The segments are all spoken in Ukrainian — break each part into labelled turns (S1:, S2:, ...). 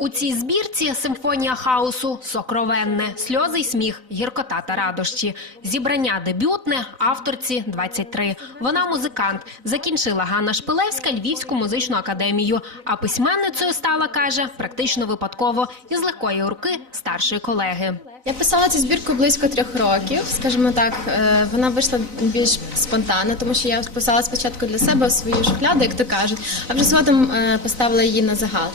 S1: У цій збірці симфонія хаосу сокровенне, сльози й сміх, гіркота та радощі. Зібрання дебютне, авторці 23. Вона музикант. Закінчила Ганна Шпилевська Львівську музичну академію. А письменницею стала, каже, практично випадково із легкої руки старшої колеги.
S2: Я писала цю збірку близько трьох років, скажімо так. е, Вона вийшла більш спонтанно, тому що я писала спочатку для себе в свою шухляду, як то кажуть, а вже згодом е, поставила її на загал.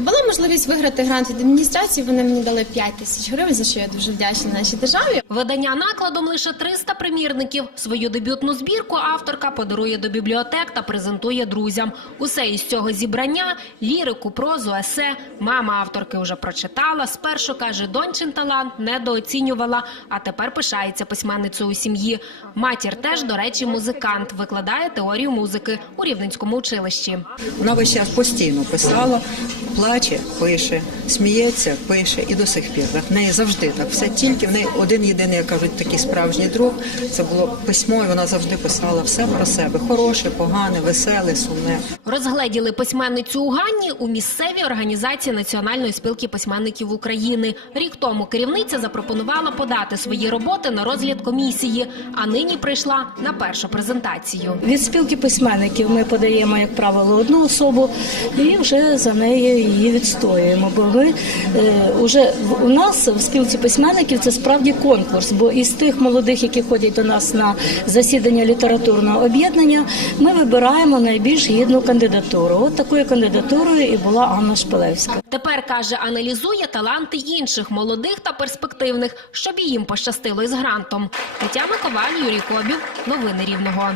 S2: Була можливість виграти грант від адміністрації. Вони мені дали 5 тисяч гривень, за що я дуже вдячна нашій державі.
S1: Видання накладом лише 300 примірників. Свою дебютну збірку авторка подарує до бібліотек та презентує друзям. Усе із цього зібрання – лірику, прозу, есе. Мама авторки вже прочитала. Спершу, каже, дончин талант недооцінювала, а тепер пишається письменницею у сім'ї. Матір теж, до речі, музикант. Викладає теорію музики у Рівненському училищі.
S3: Вона весь час постійно писала, плаче, пише, сміється, пише і до сих пір. В неї завжди так. Все тільки в неї один єдиний, як кажуть, такий справжній друг. Це було письмо, і вона завжди писала все про себе: хороше, погане, веселе, сумне.
S1: Розгледіли письменницю у Ганні у місцевій організації Національної спілки письменників України. Рік тому керівниця запропонувала подати свої роботи на розгляд комісії, а нині прийшла на першу презентацію.
S4: Від спілки письменників ми подаємо, як правило, одну особу і вже за нею її відстоюємо. Бо ми е, уже в- у нас в спілці письменників це справді конкурс. Бо із тих молодих, які ходять до нас на засідання літературного об'єднання, ми вибираємо найбільш гідну кандидатуру. От такою кандидатурою і була Анна Шпилевська.
S1: Тепер каже, аналізує таланти інших молодих та перспективних, щоб їм пощастило із грантом. Тетяна Коваль, Юрій Кобів. Новини Рівного.